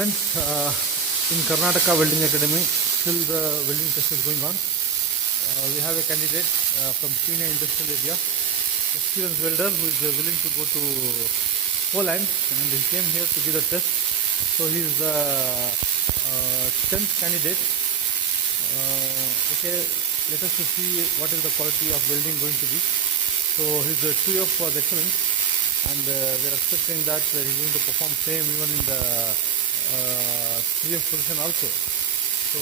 Friends, in Karnataka Welding Academy, still the welding test is going on. We have a candidate from senior industrial area, experienced welder who is willing to go to Poland, and he came here to give the test. So he is the 10th candidate. Okay, let us to see what is the quality of welding going to be. So his 2F was excellent, and we are expecting that he is going to perform same even in the 3F position also. So